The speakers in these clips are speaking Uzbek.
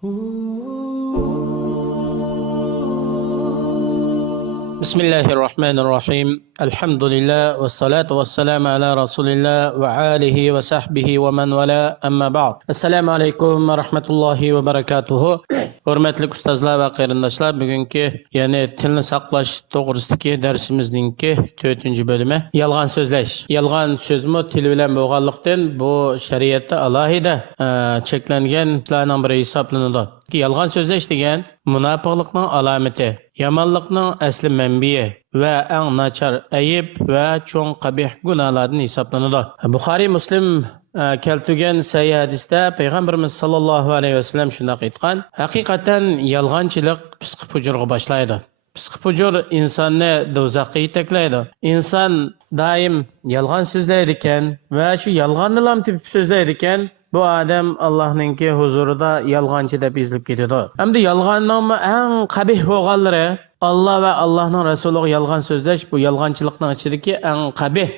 بسم الله الرحمن الرحيم الحمد لله والصلاة والسلام على رسول الله وآله وصحبه ومن والاه أما بعد السلام عليكم ورحمة الله وبركاته hurmatli ustozlar va qarindoshlar bugungi ya'ni tilni saqlash to'g'risidagi darsimizningki 4-bo'limi yolg'on so'zlash yolg'on so'zmi til bilan bo'lganlikdan bu shariatda alohida cheklangan ishlarning biri hisoblanadi yolg'on so'zlash degan munofiqlikning alomati yomonlikning asli manbai va eng nachar ayib va cho'ng qabih gunohlardan hisoblanadi Buxoriy Muslim keltirgan sahih hadisda payg'ambarimiz sollallohu alayhi vasallam shunday aytgan haqiqatan yolg'onchilik fisq fujurga boshlaydi fisq fujur insonni do'zaxga yetaklaydi inson doim yolg'on so'zlaydi ekan va shu yolg'onni lam tepib so'zlaydi ekan bu odam Allohningki huzurida yolg'onchi deb ezilib ketadi hamda yolg'onning eng qabih bo'lganlari Allah va Allohning rasuliga yolg'on so'zlash bu yolg'onchilikning ichidagi eng qabih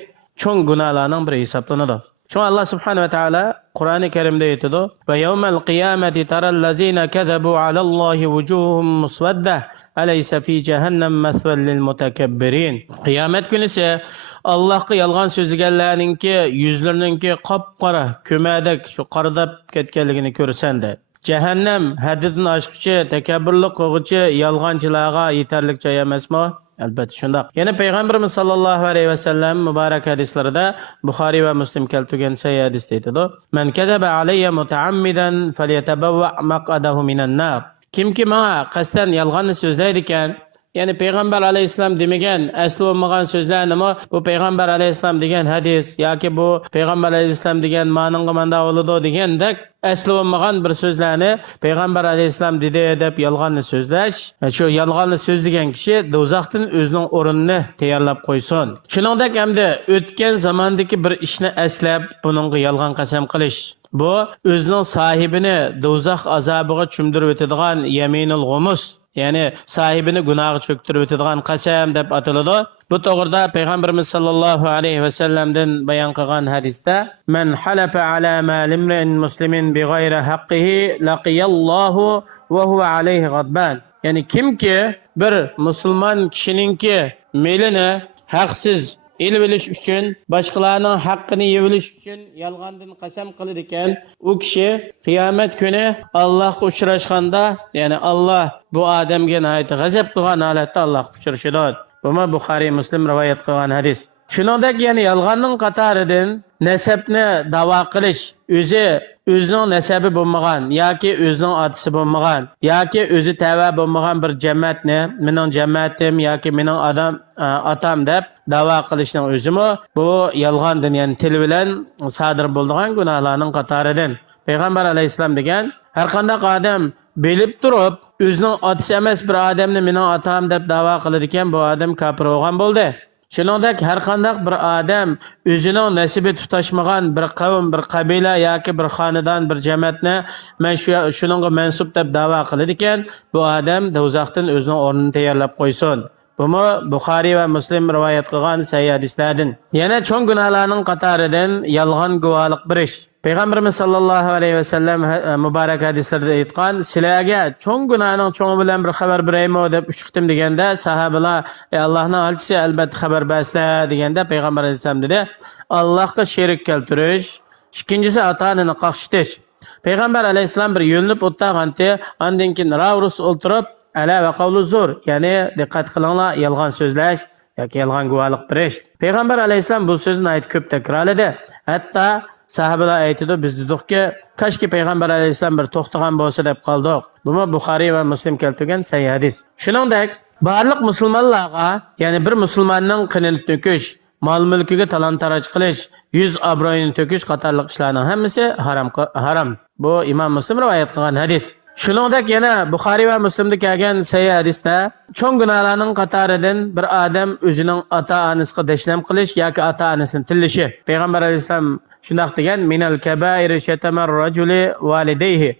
cho'ng gunohlarning biri hisoblanadi Şu Allah subhanahu ve teala Kur'an-ı Kerim'de aytadi ve yevmel kıyameti terellezine kezebu alallahi vucuhum musvedde aleyse fi cehennem mesvel lil mutekebbirin. Kıyamet günü ise Allah'a yalgan sözlügenlerinki yüzlerininki kapkara kömedek şu qaradap ketkenligini görsen de. Cehennem hadidini aşkıcı, tekebbürlük kıgıcı, yalgancılağa yeterlik cay emesmi? Elbette şunda. Yine Peygamberimiz sallallahu aleyhi ve sellem mübarek hadislerinde Bukhari ve Müslim keltirgen sahih hadis deydi. Men kezebe aleyye muteammiden felyetebevve maq'adahu minen nar. Kim ki bana kasten yalganı sözleydiken yani Peygamber aleyhisselam demegen asli olmagan sözlerini mi bu Peygamber aleyhisselam degen hadis yoki bu Peygamber aleyhisselam degen ma'nınga manda oludu degandek asli olmagan bir sözlerini Peygamber aleyhisselam dedi deb yolg'onni so'zlash shu yolg'onni so'zlagan kishi do'zaxdan o'zining o'rnini tayyorlab qo'ysin shuningdek hamda o'tgan zamondagi bir ishni eslab buningga yolg'on qasam qilish bu o'zining sahibini do'zax azobiga cho'mdirib o'tadigan yaminul g'umus yani sahibini günahı çöktürüp ötediğen qasam deb atiladi. Bu to'g'rida Peygamberimiz sallallahu aleyhi ve sellem'den bayan qilgan hadisda men halafa ala malimrin muslimin bi g'ayri haqqihi laqiyallahu ve huve aleyhi gadban. Yani kimki bir musulmon kishininki melini haqsiz el bilish uchun boshqalarning haqqini yevilish uchun yolg'ondan qasam qiladi ekan u kishi qiyomat kuni Allohga uchrashganda ya'ni Alloh bu odamga nihoyat g'azab qilgan holatda Allohga uchrashadi. Bu Buxoriy Muslim rivoyat qilgan hadis. Shuningdek yana yolg'onning qatoridan nasabni da'vo qilish o'zining nasabi bo'lmagan yoki o'zining otasi bo'lmagan yoki o'zi tava bo'lmagan bir jamoatni mening jamoatim yoki mening otam deb da'vo qilishning o'zimi bu yolg'ondan ya'ni til bilan sodir bo'lgan gunohlarning qatoridan payg'ambar alayhissalom degan har qanday odam bilib turib o'zining otasi emas bir odamni mening otam deb da'vo qiladi ekan bu odam kofir bo'lgan bo'ldi shuningdek har qanday bir odam o'zining nasibi tutashmagan bir qavm bir qabila yoki bir xonadon bir jamoatni men shuningga mansub deb da'vo qiladi ekan bu odam do'zaxdan o'zining o'rnini tayyorlab qo'ysin Bumi Buxoriy va Muslim rivoyat qilgan sahih hadislardan. Yana cho'ng gunohlarning qatoridan yolg'on guvohlik berish. Payg'ambarimiz sallallohu alayhi va sallam muborak hadislarda aytgan, sizlarga cho'ng gunohning cho'ng bilan bir xabar beraymi deb 3 qitim deganda sahobalar Allohning elchisi albatta xabar bersizlar deganda payg'ambar alayhisalom dedi, Allohga sherik keltirish, ikkinchisi ota-onani qaqshitish. Payg'ambar alayhisalom bir yo'linib o'tganti, undan keyin ravrus o'ltirib ala va qavlu zur ya'ni diqqat qilinglar yolg'on so'zlash yoki yolg'on guvohlik berish payg'ambar alayhissalom bu so'zni aytib ko'p takrorladi hatto sahobalar aytdi biz dedikki kashki payg'ambar alayhissalom bir to'xtagan bo'lsa deb qoldik bu Buxoriy va Muslim keltirgan sahih hadis shuningdek barliq musulmonlarga ya'ni bir musulmonning qinini to'kish mol mulkiga talon-taroj qilish yuz obro'yini to'kish qatorliq ishlarning hammasi harom bu imom Muslim rivoyat qilgan hadis Shuningdek yana Buxoriy va Muslimda kelgan sahih hadisda cho'ng gunohlarning qatoridan bir odam o'zining ota-onasiga dashnom qilish yoki ota-onasini tillashi. Payg'ambar alayhisalom shunday degan: "Minal kabairi shatamar rajuli walidayhi."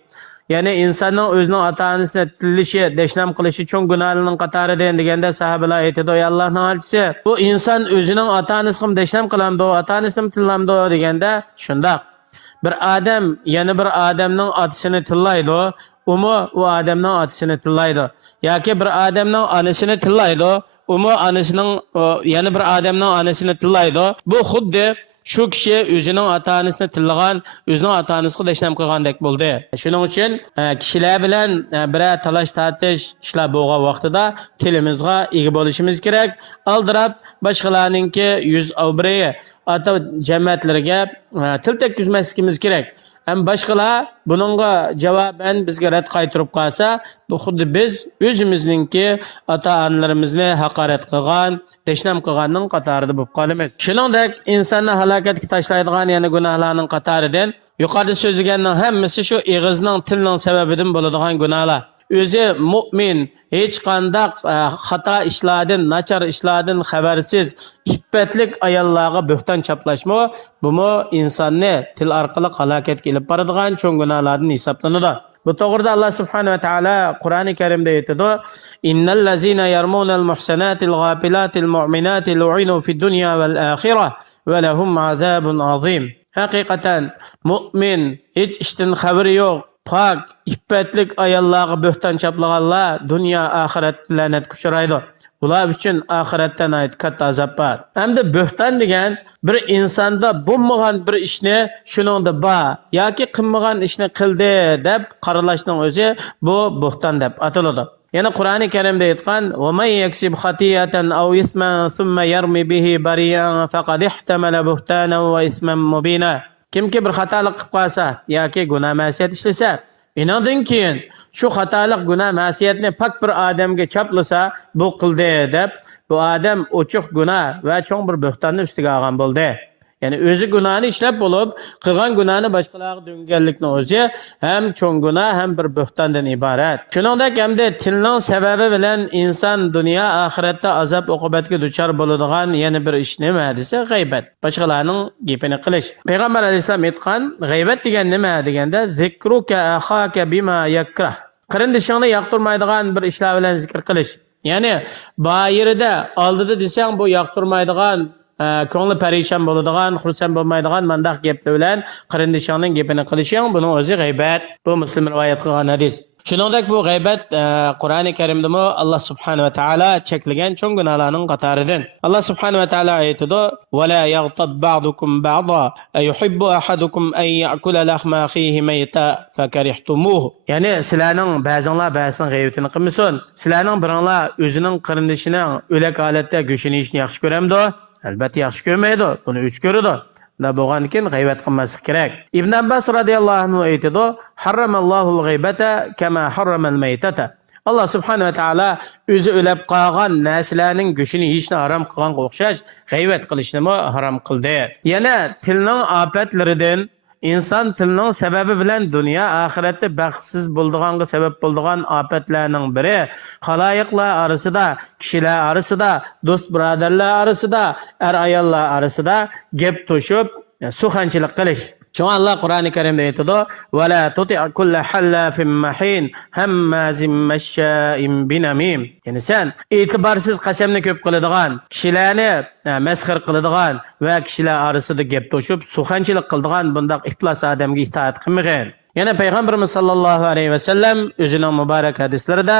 Ya'ni insonning o'zining ota-onasini tillashi, dashnom qilishi cho'ng gunohlarning qatoridan deganda sahobalar aytadi: "Ey Allohning elchisi, bu inson o'zining ota-onasiga dashnom qilamdi, ota-onasini tillamdi" deganda shunday bir odam yana bir odamning otasini tillaydi u odamning otasini tillaydi yoki bir odamning onasini tillaydi, onasining yana bir odamning onasini tillaydi. Bu xuddi shu kishi o'zining ota-onasini tillagan, o'zining ota-onasiga dashnam qilgandek bo'ldi. Shuning uchun kishilar bilan bir talash tortish ishlar bo'lgan vaqtida tilimizga ega bo'lishimiz kerak. Aldirab boshqalarningki yuz avbriyi ota jamiyatlarga til tekkizmasligimiz kerak. Hem başkalar bununla cevaben bizge red qaytırıp kalsa, bu xuddi biz özümüzninki ata-analarımızı hakaret kılgan, deşnam kılganın qatarıda bu kalımız. Şuningdek insanı halakatga taşlaydigan yani günahlarning qatarıdan yuqorida so'zlaganning hammasi shu ig'izning tilning sababidan bo'ladigan gunohlar. O'zi mu'min hech qanday xato ishlardan, nachar ishlardan xabarsiz iffetlik ayollarga bo'xton chaplashmi, bumi insonni til orqali halokatga ilib boradigan cho'ng gunohlardan hisoblanadi. Bu to'g'rida Alloh subhanahu va taolo Qur'oni Karimda aytadi: "Innal ladzina yarmunal muhsanatil ghafilatil mu'minatil lu'inu fid dunya val akhirah va lahum azabun azim." Haqiqatan mu'min hech ishdan xabari yo'q, pak, iffetlik ayollarga bo'xton chaplaganlar dunyo oxirat la'natga uchraydi. Ular uchun oxiratdan katta azob bor. Hamda bo'xton degan bir insonda bo'lmagan bir ishni shuningda bor yoki qilmagan ishni qildi deb qaralashning o'zi bu bo'xton deb ataladi. Yana Qur'oni Karimda aytgan: "Va may yaksib xatiyatan aw isman thumma yarmi bihi bariyan faqad ihtamala buhtanan va isman mubina." Kimki bir xatolik qilib qolsa yoki gunoh ma'siyat ishlasa, inondan keyin shu xatolik gunoh ma'siyatni pak bir odamga chaplasa, bu qildi deb bu odam ochiq gunoh va cho'ng bir bo'xtonni ustiga olgan bo'ldi. Yani o'zi gunohni ishlab bo'lib, qilgan gunohni boshqalarga dönganlikning o'zi ham cho'ng gunoh ham bir bo'xtondan iborat. Shuningdek hamda tilning sababi bilan inson dunyo oxiratda azob uqubatga duchor bo'ladigan yana bir ish nima desa, g'aybat. Boshqalarning gapini qilish. Payg'ambar alayhisalom aytgan, g'aybat degan nima deganda, zikruka axaka bima yakrah. Qarindishingni yoqtirmaydigan bir ishlar bilan zikr qilish. Ya'ni bayirida oldida desang bu yoqtirmaydigan ko'ngli parishon bo'ladigan, xursand bo'lmaydigan mandaq gaplar bilan qarindishingning gapini qilishing, buning o'zi g'aybat. Bu Muslim rivoyat qilgan hadis. Shuningdek bu g'aybat Qur'oni Karimda Alloh subhanahu va taolo cheklagan cho'ng gunohlarning qatoridan. Alloh subhanahu va taolo aytadi: "Va la yaghtab ba'dukum ba'da ayuhibbu ahadukum an ya'kula lahma akhihi mayta fakarihtumuhu." Ya'ni sizlarning ba'zinglar ba'zining g'aybatini qilmasin. Sizlarning biringlar o'zining qarindishining o'lak holatda go'shini yeyishni yaxshi ko'ramdi. Albatta yaxshi ko'rmaydi, buni uch ko'radi. Da bo'lgan keyin g'aybat qilmaslik kerak. Ibn Abbas radhiyallohu anhu aytadi: "Harramallohul g'aybata kama harramal maytata." Alloh subhanahu va taolo o'zi o'lab qolgan narsalarning go'shini yeyishni harom qilganga o'xshash g'aybat qilishni harom qildi. Yana tilning ofatlaridan inson tilning sababi bilan dunyo oxiratda baxtsiz bo'ldiganga sabab bo'ladigan ofatlarning biri xaloyiqlar orasida, kishilar orasida, do'st birodarlar orasida, ayollar orasida gap to'shib, suxanchilik qilish. Şuna Allah Kur'an-ı Kerim'de aytadi: "Ve la tuti' kulla hallafin mahin hammazin meşşa'in binamim." Yani sen itibarsiz qasamni ko'p qiladigan, kishilarni masxir qiladigan va kishilar orasida gap to'shib, suxanchilik qiladigan bundaq iflos odamga itoat qilmagin. Yana payg'ambarimiz sollallohu alayhi vasallam o'zining muborak hadislarida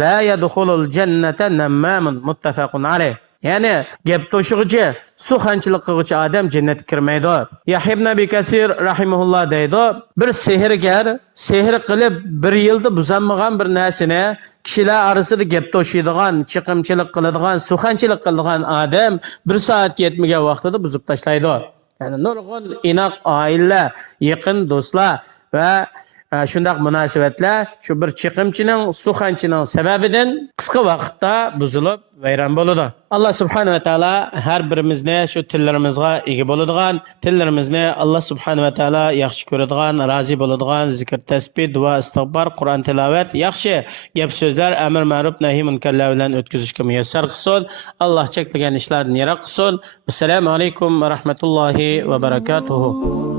la yadkhulul jannata nammamun muttafaqun alayh. Yani gap to'shig'ichi, suxanchilik qiluvchi odam jannatga kirmaydi. Yahya ibn Abi Kasir rahimahulloh deydi: "Bir sehrgar sehr qilib bir yilda buzanmagan bir narsani kishilar orasida gap to'shiydigan, chiqimchilik qiladigan, suxanchilik qiladigan odam bir soatga yetmagan vaqtida buzib tashlaydi." Yani nurg'un inoq oila, yaqin do'stlar va shundaq munosabatlar shu bir chiqimchining, suxanchining sababidan qisqa vaqtda buzilib vayron bo'ladi. Alloh subhanahu va taolo har birimizni shu tillarimizga ega bo'ladigan, tillarimizni Alloh subhanahu va taolo yaxshi ko'radigan, rozi bo'ladigan zikr, tasbih, duo, istig'for, Qur'on tilovat, yaxshi gap so'zlar, amr ma'ruf, nahiy munkarlar bilan o'tkazishga muyassar qilsin. Alloh cheklagan ishlardan yiroq qilsin. Assalomu alaykum va rahmatullohi va barakatuh.